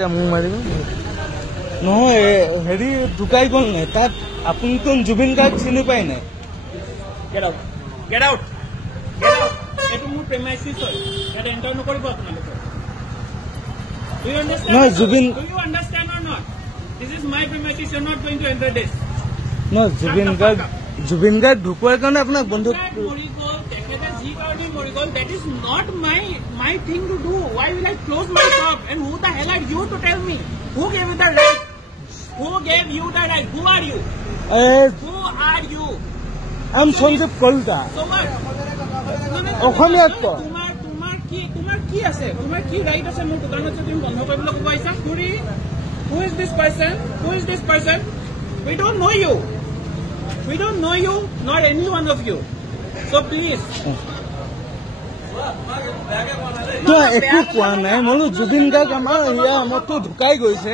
এতিয়া মোক মাৰিব নহয় হেৰি ঢুকাই গ'ল নাই তাত আপুনিতো জুবিন গাৰ্গ চিনি পাই নাই Get out. Get out. Get out. Etu মোৰ premises hoy. Eta enter নকৰিব আপোনালোকে। Do you understand? No, Zubin. Do you understand or not? This is my premises. You are not going to enter this. No, Zubeen Garg ঢুকোৱাৰ কাৰণে আপোনাক বন্ধু That is not my thing to do. Why will I close my shop? And who the hell are you to tell me? Who gave you the right? Who gave you the right? Who are you? Who are you? I'm Sanjeev Kolta. অসমীয়াত ক তোমাৰ কি আছে তোমাৰ কি right আছে মোৰ দোকানত তুমি বন্ধ কৰিবলৈ ক'ব আহিছা Who is this person? Who is this person? We don't know you. We don't know you, not any one of you. So please. তো একো কোৱা নাই মই জুবিন গাৰ্গ আমাৰ ইয়া মতো ঢুকাই গৈছে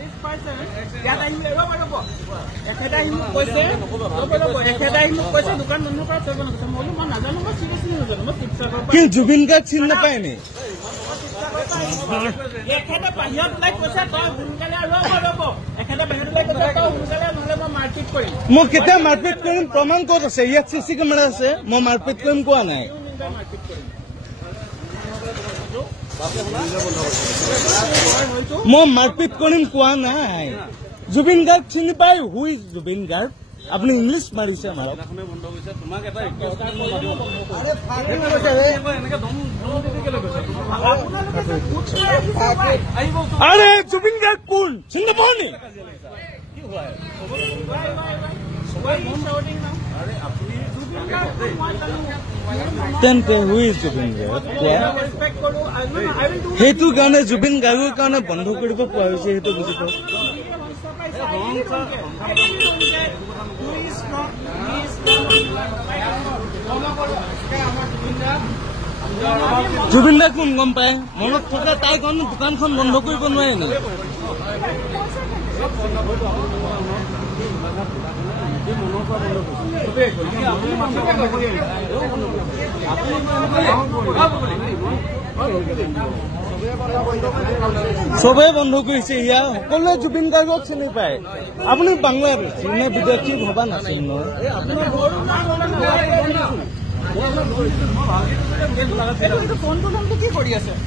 This person ইয়াত আহিলে ৰ'ব একেটাই মোক কৈছে দোকান বন্ধ কৰা চব কৈছে মই নাজানো মই চিৰিয়াছলি নাজানো মই শিৱসাগৰ কি জুবিন গাৰ্গ চিনি নাপায় নে একেটা বাহিৰত ওলাই কৈছে তই সোনকালে ৰ'ব একেটা বাহিৰত ওলাই কৈছে তই সোনকালে নহ'লে মই মাৰপিট কৰিম মই কেতিয়া মাৰপিট কৰিম প্ৰমাণ ক'ত আছে ইয়াত চিচি কেমেৰা আছে মই মাৰপিট কৰিম কোৱা নাই মই মাৰপিট কৰিম কোৱা নাই জুবিন গাৰ্গ চিনি পাই হু ইজ জুবিন গাৰ্গ আপুনি ইংলিছ মাৰিছে মাৰক আৰে জুবিন গাৰ্গ কোন চিনি নাপাওঁ নি তেন্তে হু ইজ জুবিন গাৰ্গ সেইটো কাৰণে জুবিন গাৰ্গৰ কাৰণে বন্ধ কৰিব পোৱা হৈছে সেইটো বুজি পাওঁ জুবিন দা কোন গম পায় মনত থকা তাই কাৰণে দোকানখন বন্ধ কৰিব নোৱাৰে নেকি চবে বন্ধ কৰিছে ইয়া সকলোৱে জুবিন গাৰ্গক চিনি পায় আপুনি বাংলাদেশী নে বিদেশী ভবা নাছিল নহয়